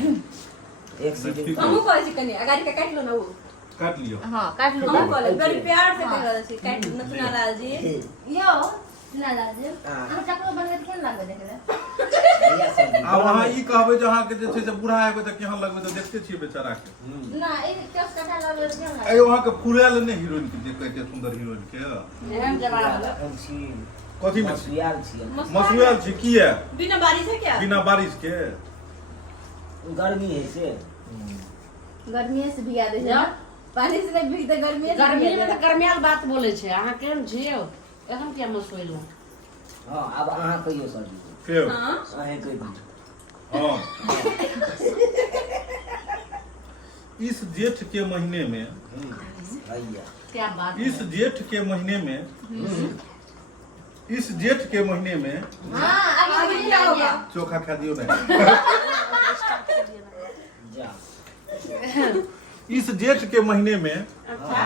एक सीटी हमहू कहै छी कनी अगाड़ी के काट लो ना वो काट लियो हां काट लो हमहू कहले बड़ी प्यार से कह रहल छी काट न सुनालाल जी यो सुनालाल जी हम चकलो बन के केन लागबे देखे अब वहां ई कहबै जे अहाँ के जे छै से बूढ़ा हेबै त केहन लगबै त देखते छियै बेचारा के ना ए केस कटा लागबे केन लागबे ए वहां के फुराल नहीं हीरोइन के जे कहते सुंदर हीरोइन के हम जमाना कथी में मसुआल छी मसुआल छी किया बिना बारिश है क्या बिना बारिश के गर्मी है से गर्मी से भिगा दे जा पानी से नहीं भीगते गर्मी में तो गर्मिया के बात बोले छे अहाँ केहन छियो एकदम क्या मसोइलो हां अब अहाँ कहियो सर जी के हां अहे कहि दी हां इस जेठ के महीने में भैया क्या बात इस जेठ के महीने में इस जेठ के महीने में हां आगे क्या होगा चोखा खा दियो ना जा इस जेठ के महीने में अच्छा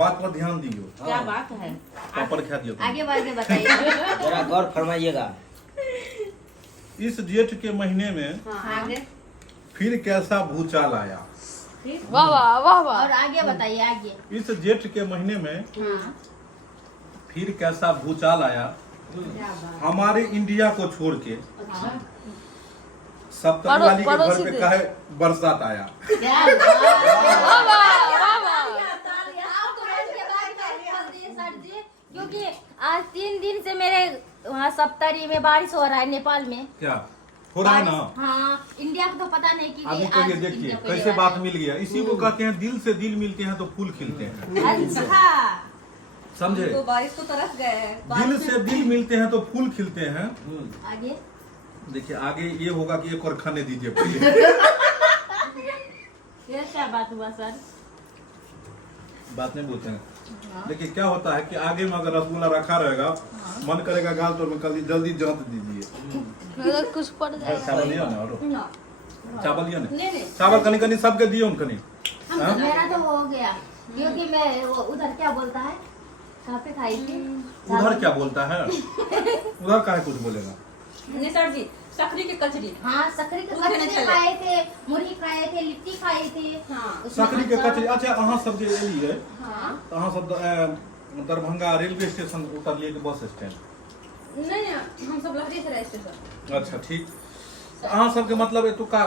बात पर ध्यान दियो क्या बात है पापड़ खा दियो आगे बढ़ के बताइए जरा गौर फरमाइएगा इस जेठ के महीने में आगे फिर कैसा भूचाल आया वाह वाह वाह वाह और आगे बताइए आगे इस जेठ के महीने में फिर कैसा भूचाल आया हमारे इंडिया को छोड़ के सप्तम वाली के घर पे काहे बरसात आया क्योंकि आज 3 दिन से मेरे वहाँ सप्तरी में बारिश हो रहा है नेपाल में क्या हो रहा है ना हाँ इंडिया को तो पता नहीं कि अभी तो ये देखिए कैसे बात मिल गया इसी को कहते हैं दिल से दिल मिलते हैं तो फूल खिलते हैं अच्छा समझे तो बारिश तो तरस गए हैं दिल से दिल मिलते हैं तो फूल खिलते हैं आगे देखिए आगे ये होगा कि एक और खाने दीजिए पहले ये क्या बात हुआ सर बात नहीं बोलते हैं देखिए क्या होता है कि आगे में अगर रसगुल्ला रखा रहेगा मन करेगा गाल तो जल्दी जांच दीजिए कुछ पड़ चावल लिया ना और ना चावल लिया ना नहीं चावल कनी कनी सबके दियो कनी मेरा तो हो गया क्योंकि मैं उधर क्या बोलता है कहाँ पे खाई थी उधर क्या बोलता है उधर काहे कुछ बोलेगा नहीं सर जी सकरी के कचरी हाँ सकरी के कचरी खाए थे मुरही खाए थे लिट्टी खाए थे हाँ सकरी के कचरी अच्छा अहाँ सब जे एलिए हाँ तो अहाँ सब दरभंगा रेलवे स्टेशन उतरलिए कि बस स्टैंड नहीं हम सब लहरी से रहे स्टेशन अच्छा ठीक अहाँ सबके मतलब एतुका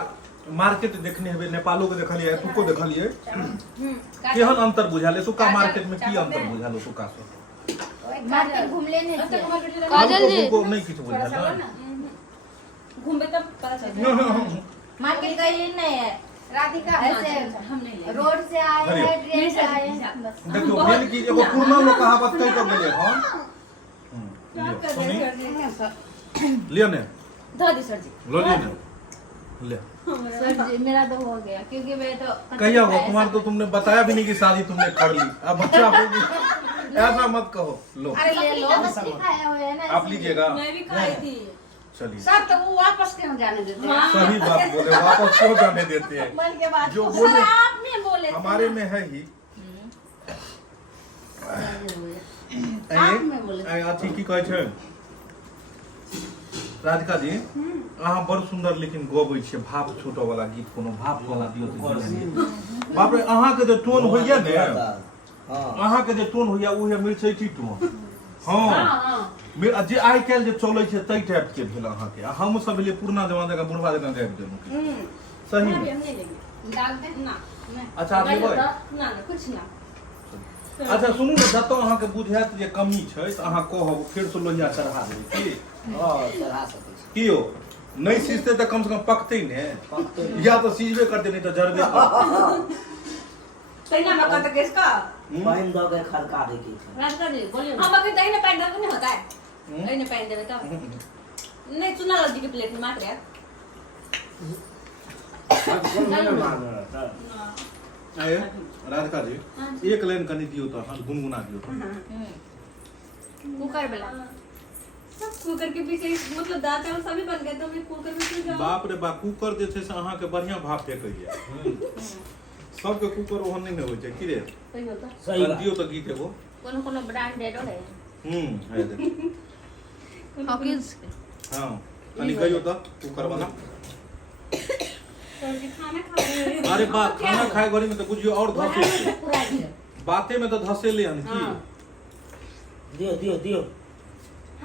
मार्केट देखने हेबे नेपालो के देखलिए एतुको देखलिए केहन अंतर बुझाल एतुका मार्केट में की अंतर बुझाल एतुका से मार्केट घूम लेने थे काजल जी को नहीं कुछ बुझाल घूमे तब पता चल मार्केट गई नहीं है राधिका ऐसे हम नहीं ले रोड से आए अरे। हैं ट्रेन से आए हैं बस देखो मेन की एगो पुरना लोग कहावत कह के गेले हम सुनी लियो ने धो दी सर जी लो लियो ने ले सर जी मेरा तो हो गया क्योंकि मैं तो कहिया हुआ तुम्हारा तो तुमने बताया भी नहीं कि शादी तुमने कर ली अब बच्चा होगी ऐसा मत कहो लो अरे ले लो मछली खाया हुआ है ना आप लीजिएगा मैं भी खाई थी चलिए सब तो वो वापस क्यों जाने देते हैं सही बात बोले वापस क्यों जाने देते हैं मन के बाद जो बोले आपने बोले थे। हमारे में है ही अथी की कहै छै राधिका जी अहाँ बड़ सुंदर लेकिन गबै छियै भाव छूटो वाला गीत कोनो भाव वाला दियो तऽ बाप रे अहाँ के जे टोन होइया ने अहाँ के जे टोन होइया उहे मिर्चैठी टोन हां जे आइ काल्हि जे चलै छै तै टाइप के भेल अहाँ के हम सब भेलिए पुरना जमाना का बुढ़वा जकां गाबि देलहुं सही में डाल दे ना अच्छा आप लेबै ना ना कुछ ना अच्छा सुनू ने जतऽ अहाँ के बुझायत जे कमी छै तऽ अहाँ कहब फेर से लोहिया चढ़ा देबै की हां चढ़ा सकै छी की हो नहीं सीजते तो कम से कम पकते ही ने या तो सीजबे करते नहीं तो जरबे करते सही ना मक्का तक इसका पानी दो के खड़का दे के राधिका जी बोलिए हम अगर दही में पानी डाल नहीं होता है दही में पानी देवे तब नहीं चुना लग जी के प्लेट में मार यार आए राधिका जी एक लाइन कनी दियो तो हम गुनगुना दियो कुकर वाला सब कुकर के पीछे मतलब दाल चावल सभी बन गए तो मैं कुकर में क्यों जाऊं बाप रे बाप कुकर जे छै से अहाँ के बढ़िया भाप फेकैया सबके कुकर ओहन नहीं होय छै की रे सही होता सही दियो तो गीत एगो कोनो ब्रांडेड है है देख हॉकिंस हां कनी कहियो तो कुकर वाला खाना खा रहे हैं। अरे बात खाना खाए घड़ी में तो बुझियो और धसे पूरा दिया बाते में तो धसेले हन की हाँ। दियो दियो दियो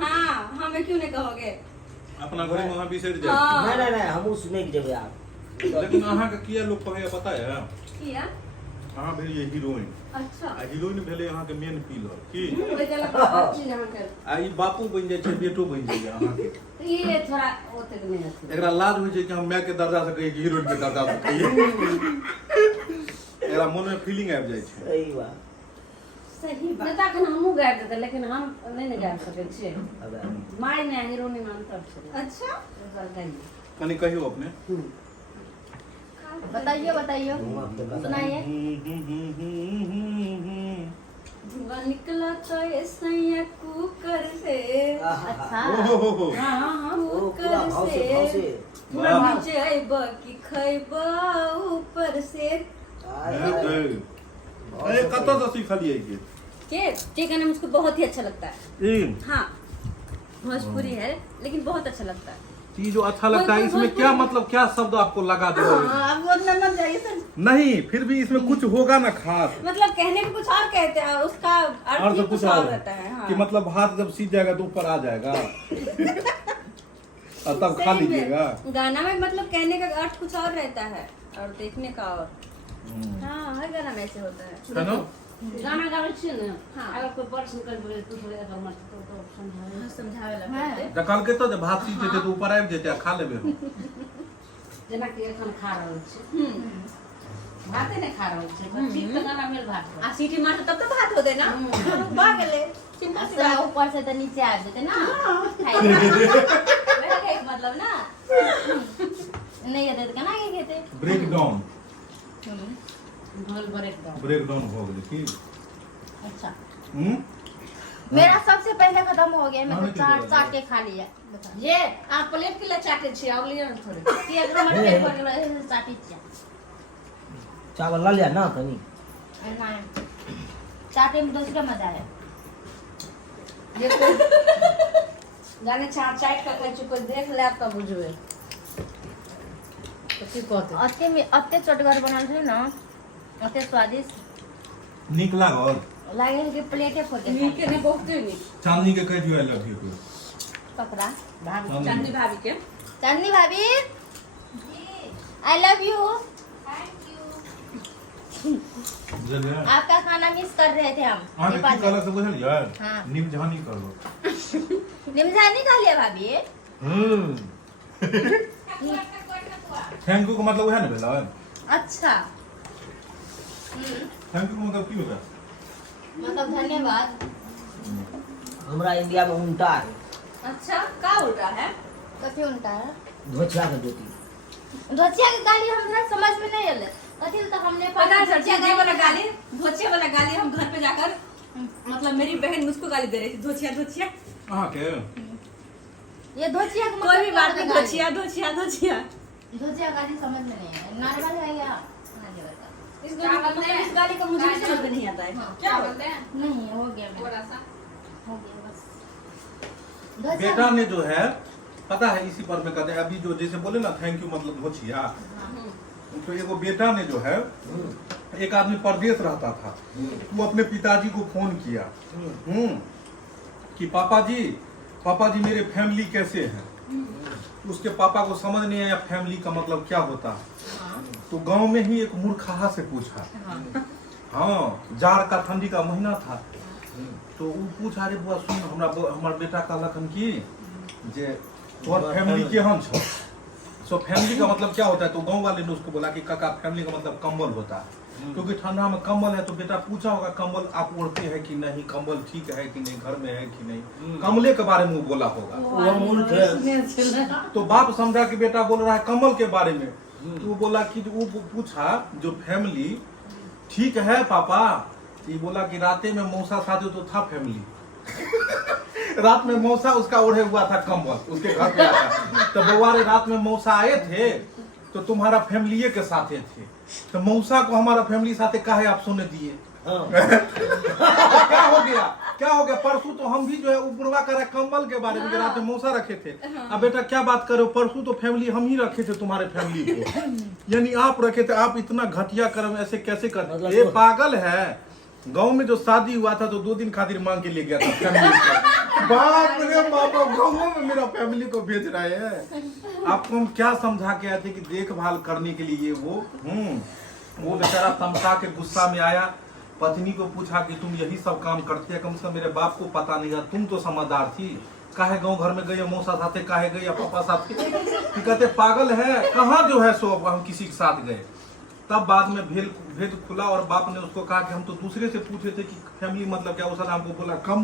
हाँ हमें क्यों नहीं कहोगे? अपना घरे में वहां बिसर हाँ। जाए नहीं नहीं नहीं हम सुने की जब आप लेकिन अहाँ के किया लोग कहे पता है किया? अहाँ भेल ये हीरोइन अच्छा आ हीरोइन भेले अहाँ के मेन पिलर की मुझे लगा हर चीज यहाँ के आ ई बापू बन जाय छै बेटो बन जाय अहाँ के ये थोड़ा ओते नहीं है एकरा लाज होइ छै कि हम माय के दर्जा से कहिए कि हीरोइन के दर्जा से कहिए एकरा मन में फीलिंग आबि जाय छै सही बात सही बात। नेता के हमहू गाबि देते लेकिन हम नहीं गाबि सकै छियै अगर माय ने हीरोनी में अंतर छै अच्छा ओकर गाइए कनी कहियो अपने बताइए बताइए सुनाइए धुआं निकला तो ये सैया कुकर से, अच्छा ओहो हाँ हाँ हाँ वो पूरा कुकर भाव से से वाह। जैब की खैब ऊपर से। अरे कतौ से सीखलिए के गाना मुझको बहुत ही अच्छा लगता है। ये हाँ भोजपुरी है लेकिन बहुत अच्छा लगता है। ये जो अच्छा लगता है इसमें क्या मतलब क्या शब्द आपको लगा दे अब वो न जाइए सर, नहीं फिर भी इसमें कुछ होगा ना खास मतलब कहने में कुछ और कहते हैं और उसका अर्थ और ही तो कुछ और रहता है। हाँ। कि मतलब भात जब सीज जाएगा तो ऊपर आ जाएगा और तब खा सही में, लीजिएगा गाना में मतलब कहने का अर्थ कुछ और रहता है और देखने का और। हाँ हर गाना में ऐसे होता है। है ना गाना गाबै छियै ने हाँ। अगर कोई प्रश्न कर बोले तो थोड़े अगर मत तो समझावे समझावे ला हाँ। पड़ते। तो कल के तो जब भात सीज जेते तो ऊपर आबि जेते आ खा लेबे हम जेना कि एखन खा रहल छी भाते नहीं खा रहल छी पर ठीक तो गाना मेल भात आ सीटी मारते तब तो भात होते ना, बा गेले सिंपल सी अच्छा, बात। ऊपर से तो नीचे आ जाते ना वह का एक मतलब ना। नहीं होते तो कहना ये कहते ब्रेक डाउन ढोल ब्रेक डाउन ब्रेक डाउन हो गेलै की अच्छा हम्म मेरा सबसे पहले खत्म हो गया मैं हाँ, तो नहीं चाट तो चाट के खा लिया बताओ ये आप प्लेट के लिए चाटे छी और लिए ना थोड़े ये एकदम पेट भर गेलो ऐसे चाटी छिया चावल ला लिया ना कनी नहीं चाटे में दूसरा मजा है ये कोई गाने चाट चाट कर के कोई देख ले तब बुझबे तो की कहते अत्ते चटगर बनल छै ना अत्ते स्वादिष्ट नीक लागल लागे है कि प्लेटे फोटे नीक ने बहुते नीक। चांदनी के कह दियो आई लव यू पकड़ा भाभी चांदी भाभी के चांदनी भाभी आई लव यू बुझलियै आपका खाना मिस कर रहे थे हम अहाँ के नेपाल की में। कहलक से बुझलियै हाँ। निमझानी करलो निमझानी खा लिया भाभी थैंक यू का मतलब उहे ने भेलै अच्छा थैंक यू का मतलब की होता मतलब धन्यवाद हमरा इंडिया में उल्टा है अच्छा का उल्टा है? कथी उनका है धोचिया के बेटी धोचिया की गाली हमरा समझ में नहीं आले कथी तो हमने पता है सर ये वाला गाली, धोचिया वाला गाली हम घर पे जाकर मतलब मेरी बहन मुझको गाली दे रही थी, धोचिया धोचिया। अहाँ के ये धोचिया का कोई भी मतलब बात क्या नहीं, होता है धोचिया धोचिया धोचिया। गाली? धोचिया गाली समझ में नहीं है नॉर्मल है या नारियल का इस गाली का मतलब इस गाली का मुझे भी समझ में नहीं आता है। हाँ। क्या बोलते हैं? नहीं हो गया मेरा हो गया बस धोचिया बेटा ने जो है पता है इसी पर में कहते हैं अभी जो जैसे बोले ना थैंक यू मतलब धोचिया तो एगो बेटा ने जो है एक आदमी परदेश रहता था वो अपने पिताजी को फोन किया कि पापा जी मेरे फैमिली कैसे हैं उसके पापा को समझ नहीं आया फैमिली का मतलब क्या होता है तो गांव में ही एक मूर्खा से पूछा हाँ जाड़ का ठंडी का महीना था तो वो पूछा रे बुआ सुन हमार बेटा कहलक कि जे तोहर फैमिली केहन छौ सो फैमिली का मतलब क्या होता है तो गांव वाले ने उसको बोला कि काका फैमिली का मतलब कंबल होता है क्योंकि ठंडा में कंबल है तो बेटा पूछा होगा कंबल आप ओढ़ते हैं कि नहीं कंबल ठीक है कि नहीं घर में है कि नहीं कमले के बारे में वो बोला होगा वो मूर्ख है तो बाप समझा कि बेटा बोल रहा है कमल के बारे में तो वो बोला कि वो पूछा जो फैमिली ठीक है पापा तो ये बोला कि राते में मौसा साथे तो था फैमिली रात में मौसा उसका ओढ़े हुआ था कंबल उसके घर पे आया तो बउआ रे रात में मौसा आए थे तो तुम्हारा फैमिली के साथे थे तो मौसा को हमारा फैमिली साथे काहे आप सोने दिए हाँ। क्या हो गया क्या हो गया? परसों तो हम भी जो है वो बुढ़वा कर कंबल के बारे में रात में मौसा रखे थे। अब बेटा क्या बात करो, परसों तो फैमिली हम ही रखे थे तुम्हारे फैमिली को, यानी आप रखे थे। आप इतना घटिया कर्म ऐसे कैसे करते? मतलब ये पागल है। गांव में जो शादी हुआ था तो 2 दिन खातिर मांग के ले गया था फैमिली को। बाप रे बाप, गांव में मेरा फैमिली को भेज रहे हैं। आपको हम क्या समझा के आए थे कि देखभाल करने के लिए वो बेचारा तमसा के गुस्सा में आया। पत्नी को पूछा कि तुम यही सब काम करते हैं, कम से कम मेरे बाप को पता नहीं था, तुम तो समझदार थी, काहे गांव घर में गई मौसा साथे, काहे गई पापा साथ? कहते पागल है, कहाँ जो है सो हम किसी के साथ गए। तब बाद में भेद खुला और बाप ने उसको कहा कि हम तो दूसरे से पूछे थे कि फैमिली मतलब क्या। उस हमको बोला कम